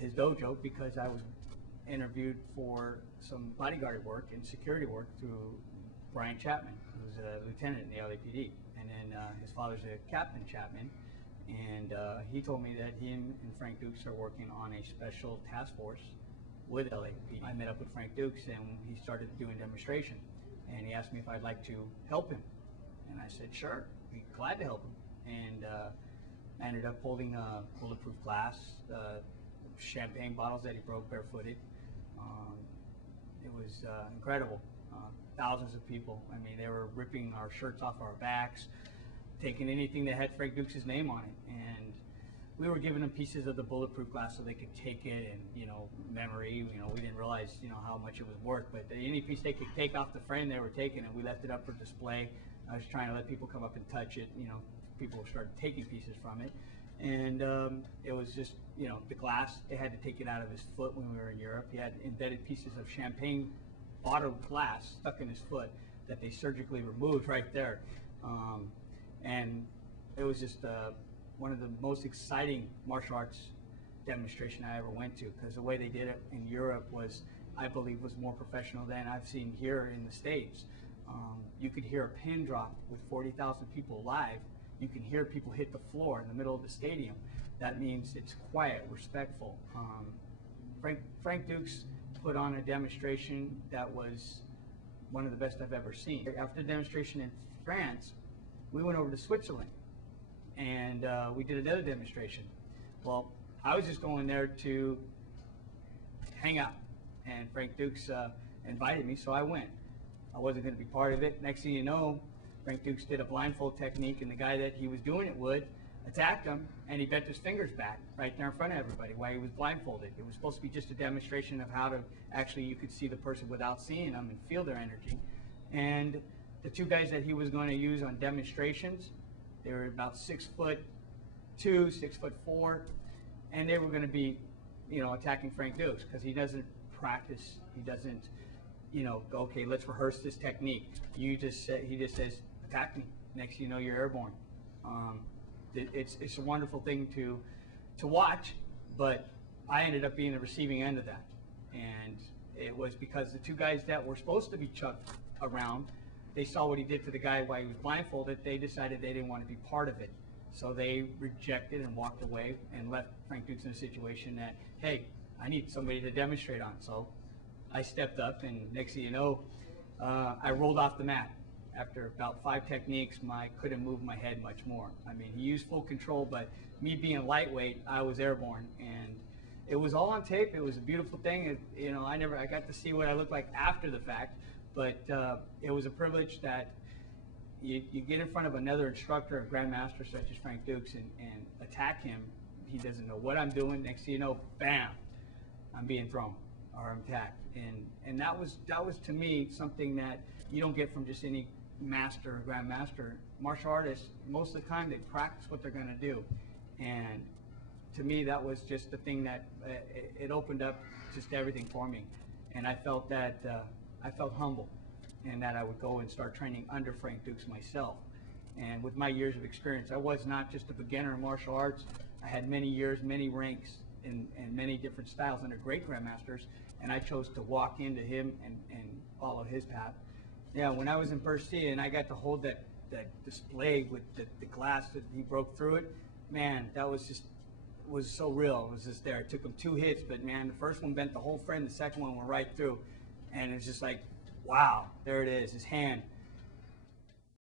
his dojo because I was interviewed for some bodyguard work and security work through Brian Chapman, who's a lieutenant in the LAPD, and then his father's a Captain Chapman, and he told me that he and Frank Dukes are working on a special task force with LAPD. I met up with Frank Dukes and he started doing demonstration, and he asked me if I'd like to help him, and I said sure, I'd be glad to help him. And I ended up holding bulletproof glass, champagne bottles that he broke barefooted. It was incredible. Thousands of people. I mean, they were ripping our shirts off our backs, taking anything that had Frank Dukes' name on it, and we were giving them pieces of the bulletproof glass so they could take it, and memory. We didn't realize how much it was worth, but any piece they could take off the frame, they were taking it. We left it up for display. I was trying to let people come up and touch it. People started taking pieces from it, and it was just the glass. They had to take it out of his foot when we were in Europe. He had embedded pieces of champagne bottled glass stuck in his foot that they surgically removed right there, and it was just one of the most exciting martial arts demonstration I ever went to, because the way they did it in Europe was, I believe, was more professional than I've seen here in the States. You could hear a pin drop with 40,000 people live. You can hear people hit the floor in the middle of the stadium. That means it's quiet, respectful. Frank Dukes put on a demonstration that was one of the best I've ever seen. After the demonstration in France, we went over to Switzerland, and we did another demonstration. Well, I was just going there to hang out, and Frank Dukes invited me, so I went. I wasn't going to be part of it. Next thing you know, Frank Dukes did a blindfold technique, and the guy that he was doing it with attacked him, and he bent his fingers back right there in front of everybody while he was blindfolded. It was supposed to be just a demonstration of how to actually, you could see the person without seeing them and feel their energy. And the two guys that he was going to use on demonstrations, they were about 6'2", 6'4", and they were going to be, attacking Frank Dukes, because he doesn't practice, he doesn't, go, okay, let's rehearse this technique. He just says, attack me. Next thing you know, you're airborne. It's a wonderful thing to watch, but I ended up being the receiving end of that. And it was because the two guys that were supposed to be chucked around, they saw what he did to the guy while he was blindfolded. They decided they didn't want to be part of it. So they rejected and walked away and left Frank Dukes in a situation that, hey, I need somebody to demonstrate on. So I stepped up, and next thing you know, I rolled off the mat. After about 5 techniques, I couldn't move my head much more. I mean, he used full control, but me being lightweight, I was airborne, and it was all on tape. It was a beautiful thing. I got to see what I looked like after the fact, but it was a privilege that you get in front of another instructor, a grandmaster such as Frank Dukes, and attack him. He doesn't know what I'm doing. Next thing you know, bam, I'm being thrown or I'm attacked, and that was to me something that you don't get from just any master or grandmaster. Martial artists, most of the time, they practice what they're going to do, and to me that was just the thing that it opened up just everything for me, and I felt that I felt humble, and that I would go and start training under Frank Dukes myself. And with my years of experience, I was not just a beginner in martial arts. I had many years, many ranks, and many different styles under great grandmasters, and I chose to walk into him and follow his path. Yeah, when I was in Bercy and I got to hold that display with the glass that he broke through it, man, that was so real. It was just there. It took him 2 hits, but man, the first one bent the whole frame, the second one went right through, and it's just like, wow, there it is, his hand.